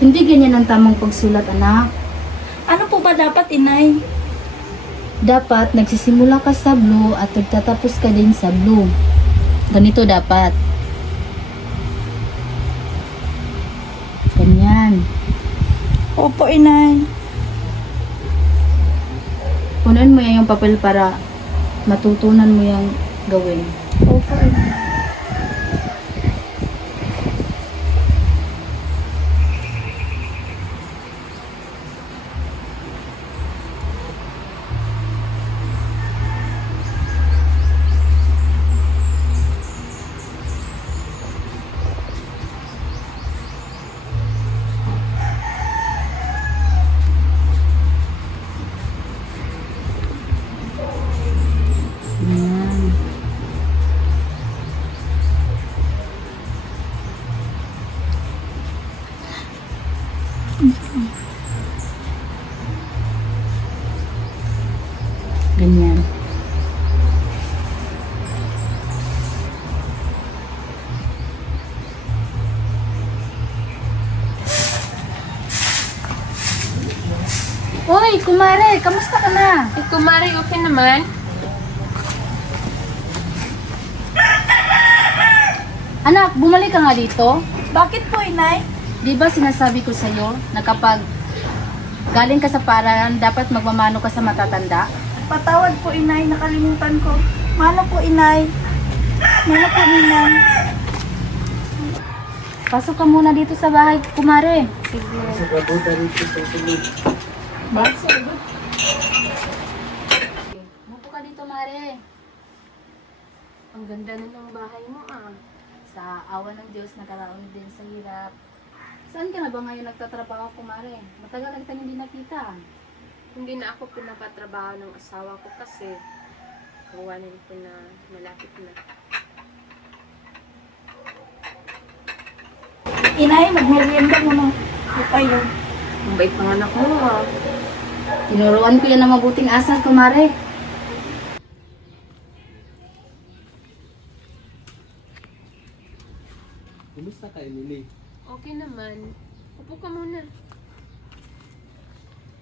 Hindi ganyan ang tamang pagsulat, anak. Ano po ba dapat, inay? Dapat nagsisimula ka sa blue at nagtatapos ka din sa blue. Ganito dapat. Ganyan. Opo, inay. Punuin mo yung papel para matutunan mo yung gawin. Opo, inay. Ganyan. Ganyan. Hoy, kumare, kamusta ka na? Kumari, okay naman. Anak, bumalik ka nga dito. Bakit po, inay? Di ba sinasabi ko sa'yo na kapag galing ka sa paaralan, dapat magmamano ka sa matatanda? Patawad po, inay. Nakalimutan ko. Mano po, inay? Mano po, ninang? Pasok ka muna dito sa bahay, kumare. Mupo ka dito, mare. Ang ganda na ng bahay mo ah. Sa awa ng Diyos, nakaraon din sa hirap. Saan ka na ba ngayon nagtatrabaho, kumare? Matagal na kitang hindi nakita. Hindi na ako pinapatrabaho ng asawa ko kasi kawanin ko na malapit na. Inay, magmerienda muna. Ito tayo. Ang bait ng anak mo ah. Tinuruan ko yan ng mabuting asal, kumare. Kumusta ka, Emily? Okay naman. Upo ka muna.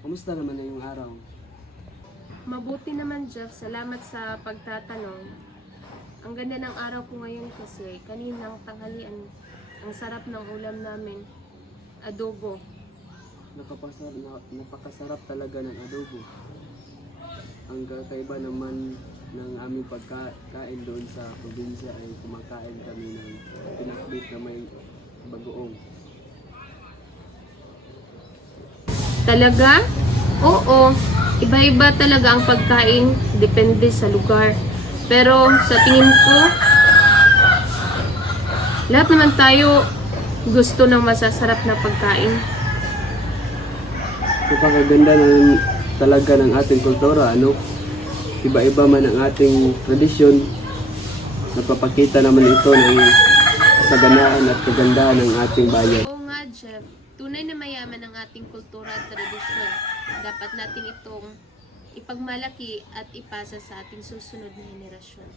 Kumusta naman na yung araw? Mabuti naman, Jeff. Salamat sa pagtatanong. Ang ganda ng araw ko ngayon kasi kaninang tanghalian, ang sarap ng ulam namin. Adobo. Napakasarap talaga ng adobo. Ang kakaiba naman ng aming pagkain doon sa probinsya ay kumakain kami ng pinakbit na may bagoong. Talaga? Oo. Iba-iba talaga ang pagkain. Depende sa lugar. Pero sa tingin ko, lahat naman tayo gusto ng masasarap na pagkain. Napakaganda talaga ng ating kultura, ano? Iba-iba man ang ating tradisyon. Napapakita naman ito ng kagandahan at kagandahan ng ating bayan. Oo nga, Jeff. Tunay na mayaman ang ating kultura at tradisyon. Dapat natin itong ipagmalaki at ipasa sa ating susunod na henerasyon.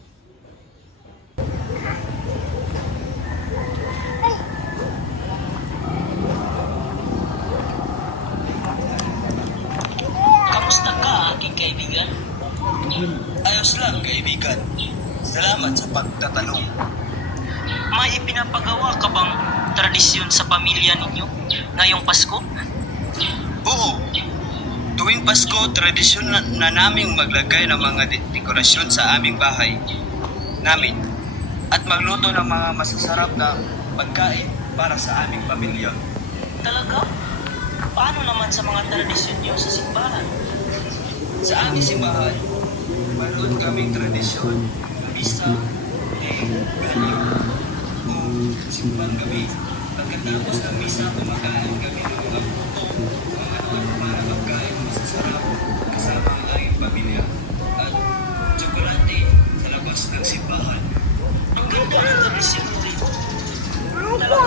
Kamusta ka, aking kaibigan? Ayos lang, kaibigan. Salamat sa pagtatanong. May ipinapagawa ka bang tradisyon sa pamilya ninyo ngayong Pasko? Oo. Tuwing Pasko, tradisyon na naming maglagay ng mga dekorasyon sa aming bahay namin at magluto ng mga masasarap na pagkain para sa aming pamilya. Talaga? Paano naman sa mga tradisyon niyo sa simbahan? Sa aming simbahan, mayroon kaming tradisyon, misa, o simbang gabi. Pagkatapos ng misa, kumakain kami ng mga puto, mga pagkain masasarap kasama ang aming pamilya at tsokolate sa labas ng simbahan. Ang ganda ng tradisyon nito. Talaga,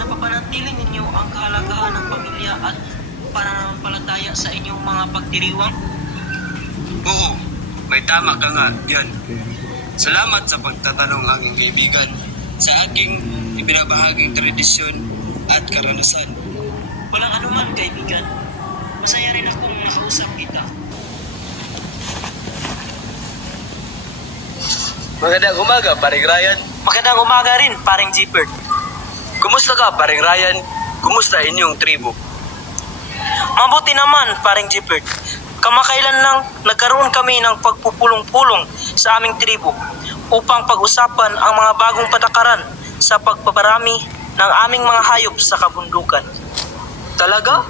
napapanatili ninyo ang kahalagahan ng pamilya at pananampalataya sa inyong mga pagdiriwang? Oo, may tama ka nga, yan. Salamat sa pagtatanong aking kaibigan sa aking ibinabahaging tradisyon at karanasan. Walang anuman, kaibigan. Masaya rin akong nakausap kita. Magandang umaga, paring Ryan. Magandang umaga rin, paring Jeepert. Kumusta ka, paring Ryan? Kumusta inyong tribo? Mabuti naman, paring Jeepert. Kamakailan lang nagkaroon kami ng pagpupulong-pulong sa aming tribo upang pag-usapan ang mga bagong patakaran sa pagpaparami ng aming mga hayop sa kabundukan. Talaga?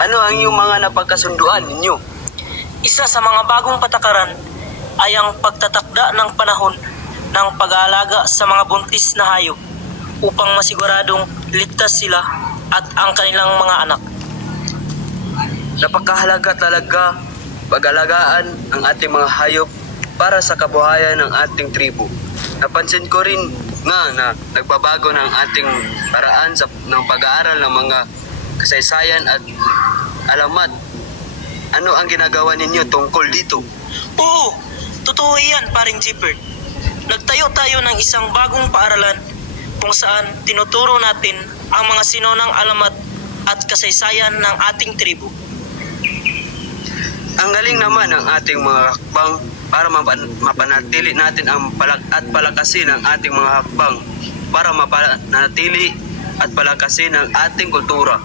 Ano ang iyong mga napagkasunduan ninyo? Isa sa mga bagong patakaran ay ang pagtatakda ng panahon ng pag-aalaga sa mga buntis na hayop upang masiguradong ligtas sila at ang kanilang mga anak. Napakahalaga talaga pag-alagaan ang ating mga hayop para sa kabuhayan ng ating tribo. Napansin ko rin nga na nagbabago ng ating paraan ng pag-aaral ng mga kasaysayan at alamat. Ano ang ginagawa ninyo tungkol dito? Oo, totoo yan, paring Jeepert. Nagtayo tayo ng isang bagong paaralan kung saan tinuturo natin ang mga sinunang alamat at kasaysayan ng ating tribo. Ang galing naman ng ating mga hakbang para mapanatili natin ang palakasin ang ating mga hakbang para mapanatili at palakasin ang ating kultura.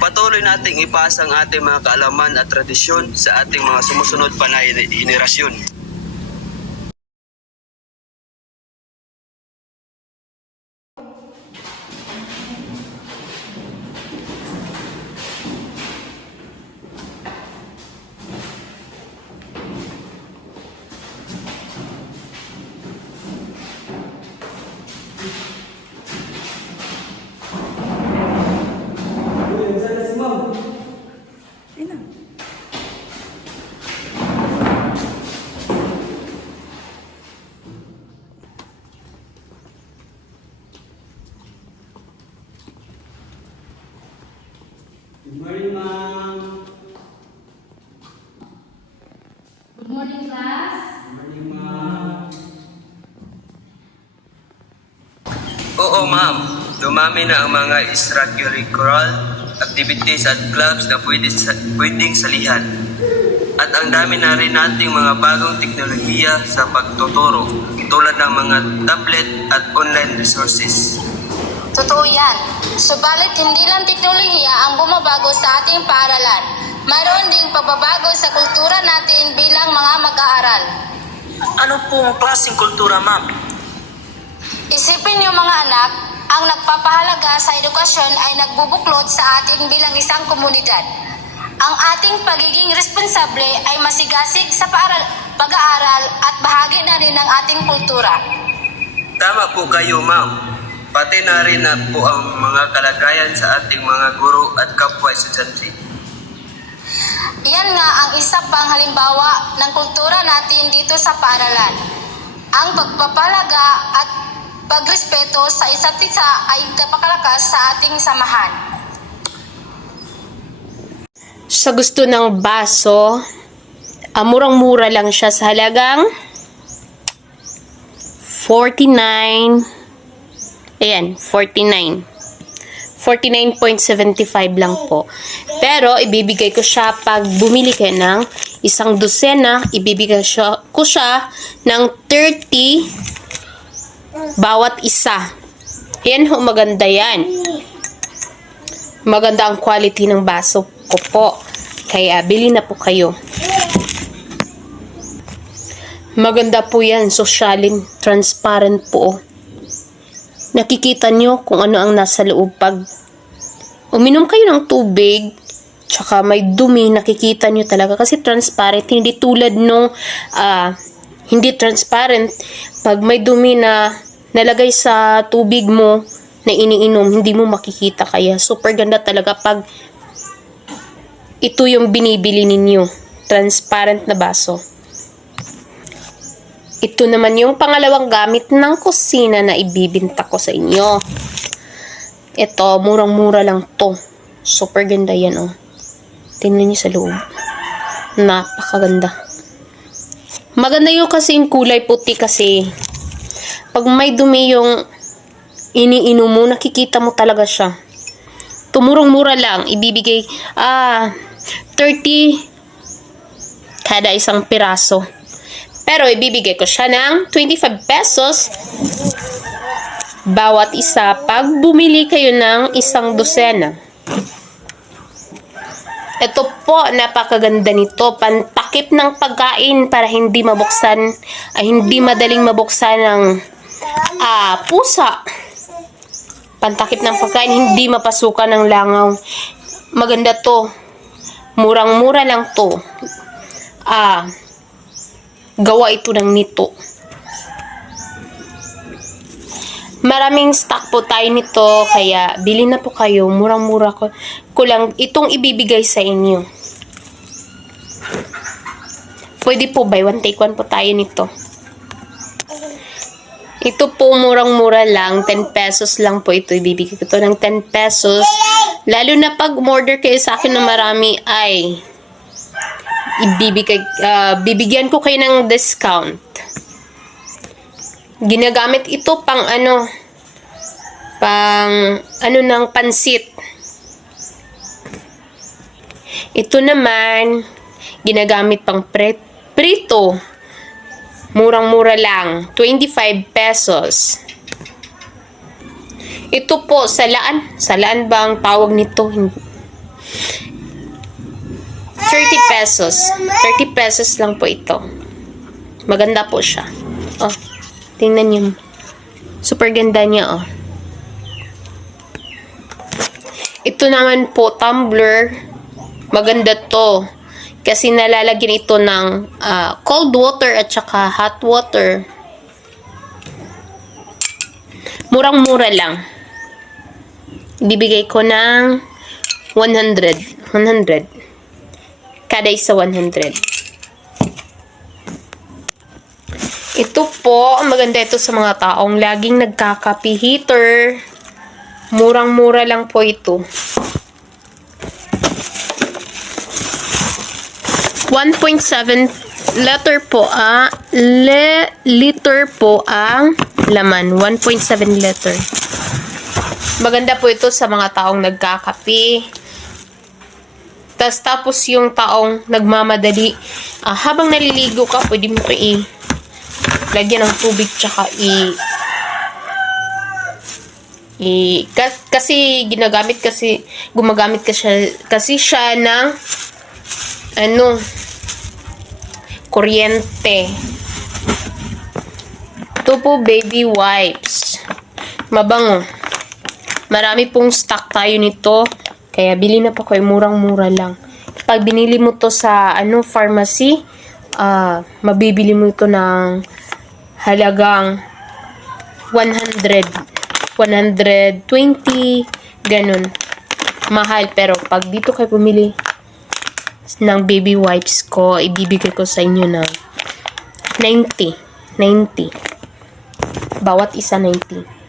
Patuloy nating ipasa ang ating mga kaalaman at tradisyon sa ating mga sumusunod pa na henerasyon. Ina. Good morning, ma'am. Good morning, class. Good morning, ma'am. Oo, ma'am. Dumami na ang mga extracurricular activities at clubs na pwedeng salihan. At ang dami na rin nating mga bagong teknolohiya sa pagtuturo tulad ng mga tablet at online resources. Totoo yan. Subalit hindi lang teknolohiya ang bumabago sa ating paaralan. Mayroon ding pagbabago sa kultura natin bilang mga mag-aaral. Ano pong klaseng kultura, ma'am? Isipin niyo mga anak, ang nagpapahalaga sa edukasyon ay nagbubuklod sa atin bilang isang komunidad. Ang ating pagiging responsable ay masigasig sa pag-aaral at bahagi na rin ng ating kultura. Tama po kayo, ma'am. Pati na rin na po ang mga kalagayan sa ating mga guro at kapwa estudyante. Iyan nga ang isa pang halimbawa ng kultura natin dito sa paaralan. Ang pagpapalaga at pagrespeto sa isa't isa ay napakalakas sa ating samahan. Sa gusto ng baso, murang-mura lang siya sa halagang 49. Ayan, 49. 49.75 lang po. Pero, ibibigay ko siya pag bumili kayo ng isang dosena, ibibigay ko siya ng 30 bawat isa. Ayan ho, maganda yan. Maganda ang quality ng baso ko po. Kaya, bili na po kayo. Maganda po yan, sosyalin, transparent po. Nakikita nyo kung ano ang nasa loob pag uminom kayo ng tubig, tsaka may dumi, nakikita nyo talaga kasi transparent, hindi tulad nung hindi transparent pag may dumi na nalagay sa tubig mo na iniinom, hindi mo makikita. Kaya super ganda talaga pag ito yung binibili ninyo, transparent na baso. Ito naman yung pangalawang gamit ng kusina na ibibinta ko sa inyo. Ito, murang-mura lang to. Super ganda yan, oh. Tingnan niyo sa loob. Napakaganda. Maganda yung kasi yung kulay puti kasi pag may dumi yung iniinom mo, nakikita mo talaga siya. Tumurong-mura lang. Ibibigay 30 kada isang piraso. Pero ibibigay ko siya ng 25 pesos bawat isa pag bumili kayo ng isang dosena. Ito po, napakaganda nito. Pantakip ng pagkain para hindi mabuksan, hindi madaling mabuksan ng pusa. Pantakip ng pagkain, hindi mapasukan ng langaw. Maganda to. Murang-mura lang to. Gawa ito ng nito. Maraming stock po tayo nito, kaya bili na po kayo. Murang-mura ko lang itong ibibigay sa inyo. Pwede po buy one take one po tayo nito. Ito po murang-mura lang, 10 pesos lang po ito. Ibibigay ko to ng 10 pesos. Lalo na pag order kayo sa akin na marami ay bibigyan ko kayo ng discount. Ginagamit ito pang ng pansit. Ito naman ginagamit pang prito. Murang-mura lang, 25 pesos. Ito po, salaan ba ang tawag nito? 30 pesos. 30 pesos lang po ito. Maganda po siya. Oh, tingnan niyo. Super ganda niya, oh. Ito naman po, tumbler. Maganda to. Kasi nalalagyan ito ng cold water at saka hot water. Murang-mura lang. Bibigay ko ng 100. Kada isa 100. Ito po, maganda ito sa mga taong laging nagkakape heater. Murang-mura lang po ito. 1.7 liter po ang laman. 1.7 liter. Maganda po ito sa mga taong nagkakape. Tapos yung taong nagmamadali. Habang naliligo ka, pwede mo pa lagyan ng tubig tsaka kasi gumagamit kasi siya ng kuryente. Ito po, baby wipes. Mabango. Marami pong stock tayo nito. Kaya bili na po kayo, murang-mura lang. Pag binili mo to sa pharmacy, mabibili mo ito ng halagang 100, 120, ganun. Mahal, pero pag dito kayo pumili ng baby wipes ko, ibibigay ko sa inyo ng 90. Bawat isa 90.